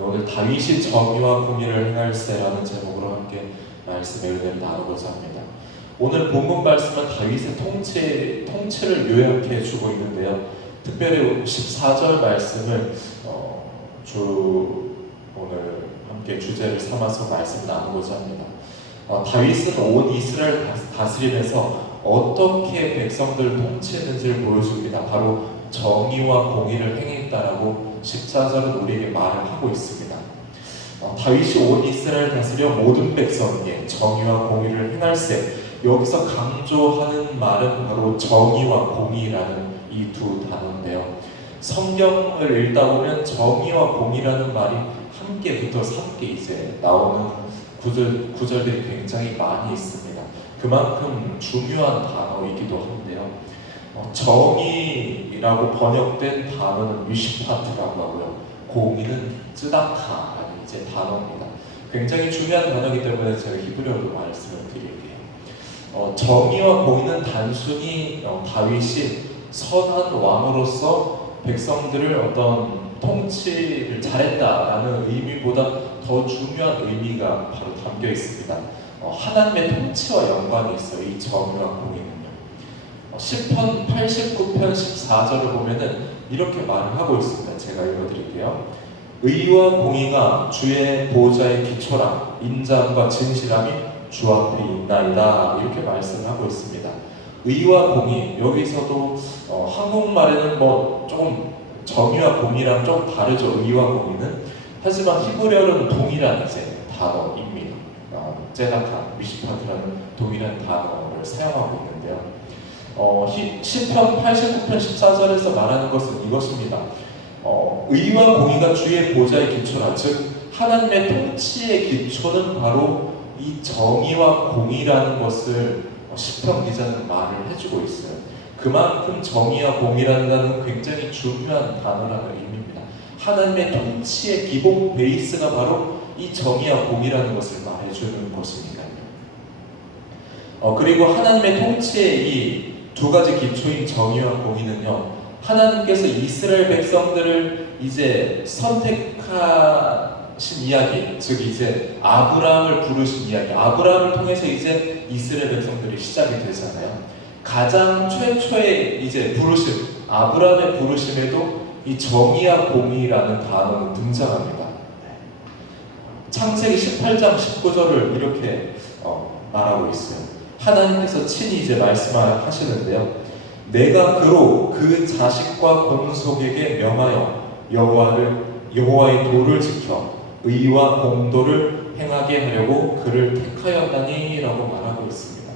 오늘 다윗이 정의와 공의를 행할세라는 제목으로 함께 말씀의 은혜를 나누고자 합니다. 오늘 본문 말씀은 다윗의 통치를 요약해 주고 있는데요. 특별히 14절 말씀을 오늘 함께 주제를 삼아서 말씀을 나누고자 합니다. 다윗은 온 이스라엘 다스리면서 어떻게 백성들을 통치했는지를 보여줍니다. 바로 정의와 공의를 행했다라고 14절은 우리에게 말을 하고 있습니다. 다윗이 온 이스라엘 다스려 모든 백성에게 정의와 공의를 행할세. 여기서 강조하는 말은 바로 정의와 공의라는 이 두 단어인데요. 성경을 읽다 보면 정의와 공의라는 말이 함께 붙어서 함께 이제 나오는 구절들이 굉장히 많이 있습니다. 그만큼 중요한 단어이기도 한데요. 정의라고 번역된 단어는 미시파트라고 하고요. 공의는 쯔다카라는 이제 단어입니다. 굉장히 중요한 단어이기 때문에 제가 히브리어로 말씀을 드릴게요. 정의와 공의는 단순히 다윗이 선한 왕으로서 백성들을 어떤 통치를 잘했다라는 의미보다 더 중요한 의미가 바로 담겨 있습니다. 하나님의 통치와 연관이 있어요. 이 정의와 공의는요. 시편 89편 14절을 보면은 이렇게 말을 하고 있습니다. 제가 읽어드릴게요. 의와 공의가 주의 보좌의 기초라. 인자함과 진실함이 주 앞에 있나이다. 이렇게 말씀을 하고 있습니다. 의와 공의, 여기서도 한국말에는 조금 정의와 공의랑 좀 다르죠. 의와 공의는. 하지만 히브리어는 동일한 이제 단어입니다. 제다카, 미시파트라는 동일한 단어를 사용하고 있는데요. 시편 89편 14절에서 말하는 것은 이것입니다. 의와 공의가 주의 보좌의 기초라. 즉 하나님의 통치의 기초는 바로 이 정의와 공의라는 것을 시편 기자는 말을 해주고 있어요. 그만큼 정의와 공의라는 단어는 굉장히 중요한 단어라는 의미입니다. 하나님의 통치의 기본 베이스가 바로 이 정의와 공의라는 것을 말해주는 것이니까요. 그리고 하나님의 통치의 이 두 가지 기초인 정의와 공의는요, 하나님께서 이스라엘 백성들을 이제 선택하신 이야기, 즉 이제 아브라함을 부르신 이야기, 아브라함을 통해서 이제 이스라엘 백성들이 시작이 되잖아요. 가장 최초의 이제 부르심, 아브라함의 부르심에도 이 정의와 공의라는 단어는 등장합니다. 창세기 18장 19절을 이렇게 말하고 있어요. 하나님께서 친히 이제 말씀하시는데요. 내가 그로 그 자식과 공속에게 명하여 여호와의 도를 지켜 의와 공도를 행하게 하려고 그를 택하였다니라고 말하고 있습니다.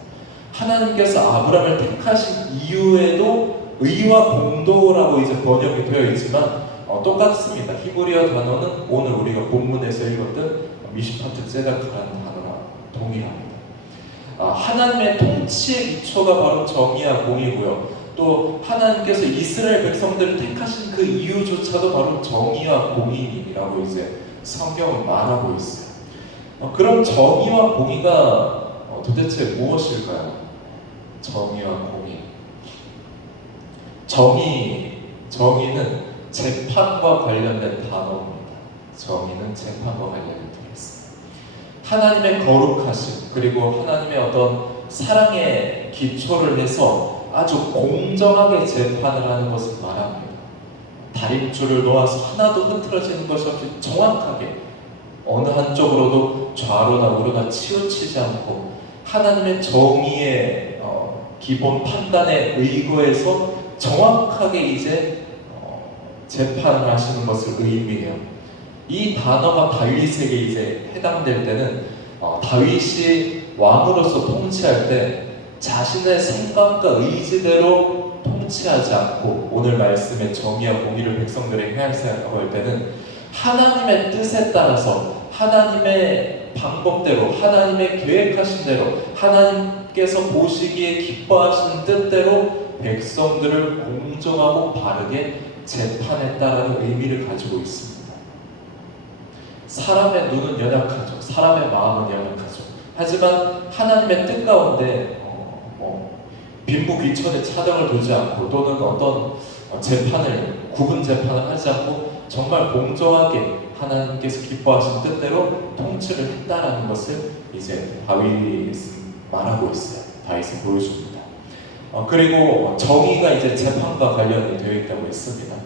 하나님께서 아브라함을 택하신 이유에도 의와 공도라고 이제 번역이 되어 있지만 똑같습니다. 히브리어 단어는 오늘 우리가 본문에서 읽었던 미시파트 제다카라는 단어와 동일합니다. 하나님의 통치의 기초가 바로 정의와 공의고요. 또 하나님께서 이스라엘 백성들을 택하신 그 이유조차도 바로 정의와 공의라고 이제 성경은 말하고 있어요. 그럼 정의와 공의가 도대체 무엇일까요? 정의와 공의. 정의는 재판과 관련된 단어입니다. 정의는 재판과 관련된 있습니다. 하나님의 거룩하심, 그리고 하나님의 어떤 사랑의 기초를 해서 아주 공정하게 재판을 하는 것을 말합니다. 다림줄을 놓아서 하나도 흐트러지는 것이 없이 정확하게 어느 한쪽으로도 좌로나 우로나 치우치지 않고 하나님의 정의의 기본 판단에 의거해서 정확하게 이제 재판을 하시는 것을 의미해요. 이 단어가 다윗에게 이제 해당될 때는 다윗이 왕으로서 통치할 때 자신의 생각과 의지대로 통치하지 않고 오늘 말씀의 정의와 공의를 백성들에게 행하시라고 할 때는 하나님의 뜻에 따라서 하나님의 방법대로 하나님의 계획하신 대로 하나님께서 보시기에 기뻐하시는 뜻대로 백성들을 공정하고 바르게 재판했다라는 의미를 가지고 있습니다. 사람의 눈은 연약하죠. 사람의 마음은 연약하죠. 하지만 하나님의 뜻 가운데 빈부귀천에 차등을 두지 않고 또는 어떤 재판을 구분 재판을 하지 않고 정말 공정하게 하나님께서 기뻐하신 뜻대로 통치를 했다라는 것을 이제 다윗은 말하고 있어요. 다윗은 보여줍니다. 그리고 정의가 이제 재판과 관련이 되어 있다고 했습니다.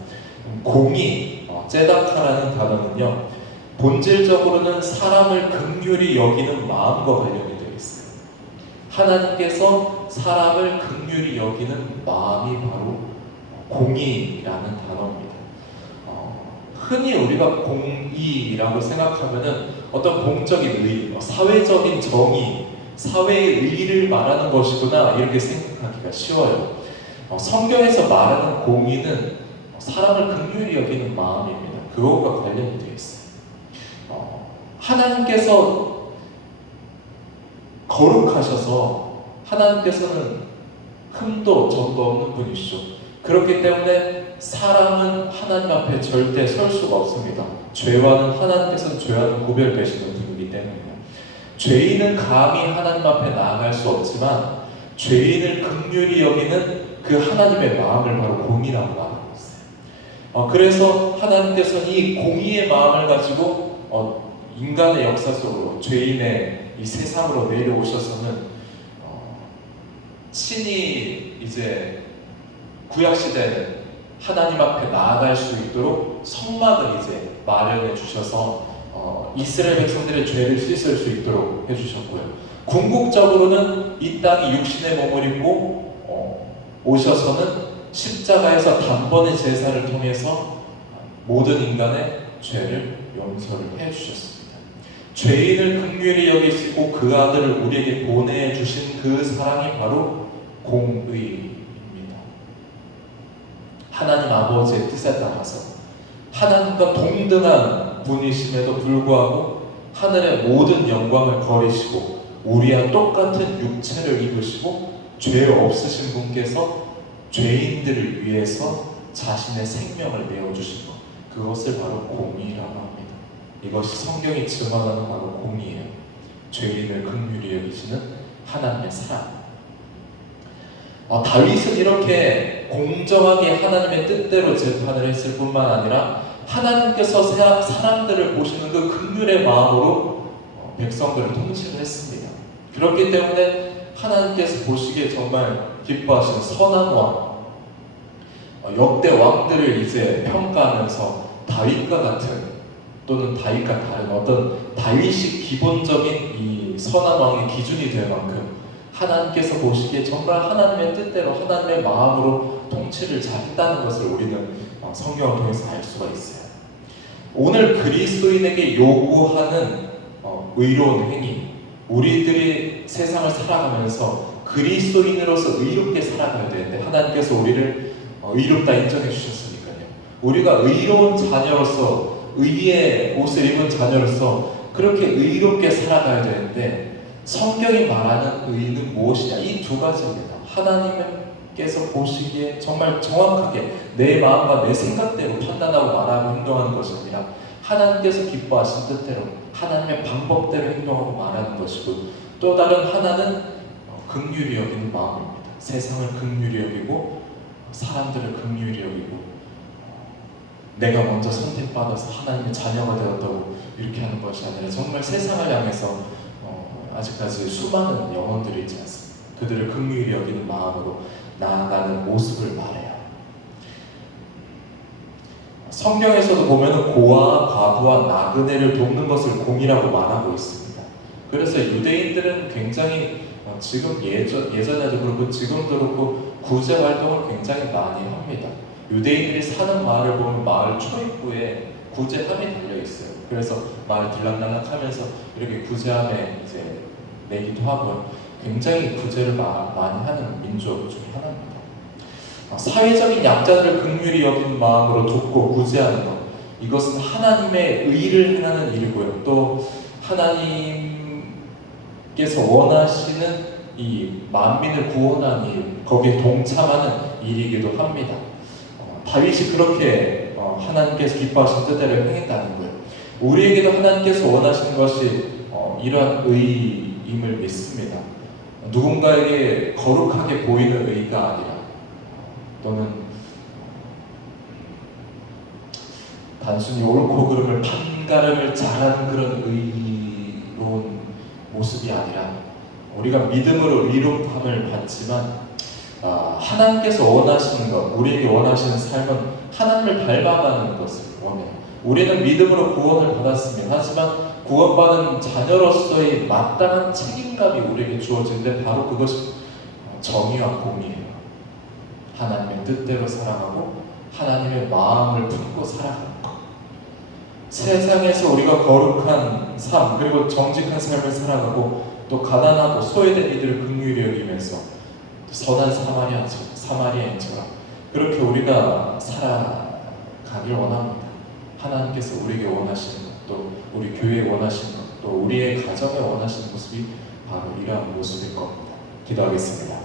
공의, 째다카라는 단어는요, 본질적으로는 사람을 긍휼히 여기는 마음과 관련이 되어 있어요. 하나님께서 사람을 긍휼히 여기는 마음이 바로 공의라는 단어입니다. 흔히 우리가 공의라고 생각하면은 어떤 공적인 의, 사회적인 정의, 사회의 의의를 말하는 것이구나 이렇게 생각하기가 쉬워요. 성경에서 말하는 공의는 사람을 긍휼히 여기는 마음입니다. 그것과 관련이 되어 있어요. 하나님께서 거룩하셔서 하나님께서는 흠도 점도 없는 분이시죠. 그렇기 때문에 사람은 하나님 앞에 절대 설 수가 없습니다. 죄와는 하나님께서는 죄와는 구별되시는 분이기 때문이에요. 죄인은 감히 하나님 앞에 나아갈 수 없지만 죄인을 긍휼히 여기는 그 하나님의 마음을 바로 공의라고 말하고 있어요. 그래서 하나님께서는 이 공의의 마음을 가지고 인간의 역사 속으로 죄인의 이 세상으로 내려오셔서는 친히 이제 구약시대는 하나님 앞에 나아갈 수 있도록 성막을 이제 마련해 주셔서 이스라엘 백성들의 죄를 씻을 수 있도록 해주셨고요. 궁극적으로는 이 땅이 육신의 몸을 입고 오셔서는 십자가에서 단번의 제사를 통해서 모든 인간의 죄를 용서를 해주셨습니다. 죄인을 긍휼히 여기시고 그 아들을 우리에게 보내주신 그 사랑이 바로 공의입니다. 하나님 아버지의 뜻에 따라서 하나님과 동등한 분이심에도 불구하고 하늘의 모든 영광을 버리시고 우리와 똑같은 육체를 입으시고 죄 없으신 분께서 죄인들을 위해서 자신의 생명을 내어주신 것, 그것을 바로 공의라고 합니다. 이것이 성경이 증언하는 바로 공의예요. 죄인을 긍휼히 여기시는 하나님의 사랑. 다윗은 이렇게 공정하게 하나님의 뜻대로 재판을 했을 뿐만 아니라 하나님께서 사람들을 보시는 그 긍휼의 마음으로 백성들을 통치를 했습니다. 그렇기 때문에 하나님께서 보시기에 정말 기뻐하시는 선한 왕, 역대 왕들을 이제 평가하면서 다윗과 같은 또는 다윗과 다른 어떤 다윗식 기본적인 이 선한 왕의 기준이 될 만큼 하나님께서 보시기에 정말 하나님의 뜻대로 하나님의 마음으로 통치를 잘 했다는 것을 우리는 성경을 통해서 알 수가 있어요. 오늘 그리스도인에게 요구하는 의로운 행위, 우리들이 세상을 살아가면서 그리스도인으로서 의롭게 살아가야 되는데 하나님께서 우리를 의롭다 인정해 주셨으니까요. 우리가 의로운 자녀로서 의의 옷을 입은 자녀로서 그렇게 의롭게 살아가야 되는데 성경이 말하는 의는 무엇이냐? 이 두 가지입니다. 하나님께서 보시기에 정말 정확하게 내 마음과 내 생각대로 판단하고 말하고 행동하는 것이 아니라 하나님께서 기뻐하신 뜻대로 하나님의 방법대로 행동하고 말하는 것이고, 또 다른 하나는 긍휼히 여기는 마음입니다. 세상을 긍휼히 여기고 사람들을 긍휼히 여기고 내가 먼저 선택받아서 하나님의 자녀가 되었다고 이렇게 하는 것이 아니라 정말 세상을 향해서 아직까지 수많은 영혼들이 있지 않습니까? 그들을 긍휼히 여기는 마음으로 나아가는 모습을 말해요. 성경에서도 보면 고아와 과부와 나그네를 돕는 것을 공의라고 말하고 있습니다. 그래서 유대인들은 굉장히 지금 예전에도 그렇고 지금도 그렇고 구제 활동을 굉장히 많이 합니다. 유대인들이 사는 마을을 보면 마을 초입구에 구제함이 달려 있어요. 그래서 마을 들락날락하면서 이렇게 구제함에 이제 내기도 하고 굉장히 구제를 많이 하는 민족 중 하나입니다. 사회적인 약자들을 긍휼히 여긴 마음으로 돕고 구제하는 것, 이것은 하나님의 의를 행하는 일이고요. 또 하나님께서 원하시는 이 만민을 구원하는 일, 거기에 동참하는 일이기도 합니다. 다윗이 그렇게 하나님께서 기뻐하신 뜻대로 행했다는 거예요. 우리에게도 하나님께서 원하시는 것이 이러한 의임을 믿습니다. 누군가에게 거룩하게 보이는 의가 아니라 또는 단순히 옳고 그름을 인가름을 잘하는 그런 의로운 모습이 아니라 우리가 믿음으로 의롭함을 받지만 하나님께서 원하시는 것, 우리에게 원하시는 삶은 하나님을 닮아가는 것을 원해요. 우리는 믿음으로 구원을 받았으면 하지만 구원받은 자녀로서의 마땅한 책임감이 우리에게 주어지는데 바로 그것이 정의와 공의예요. 하나님의 뜻대로 살아가고 하나님의 마음을 품고 살아가는 것. 세상에서 우리가 거룩한 삶 그리고 정직한 삶을 살아가고 또 가난하고 소외된 이들을 긍휼히 여기면서 선한 사마리아인처럼 그렇게 우리가 살아가길 원합니다. 하나님께서 우리에게 원하시는 것, 또 우리 교회에 원하시는 것, 또 우리의 가정에 원하시는 모습이 바로 이러한 모습일 겁니다. 기도하겠습니다.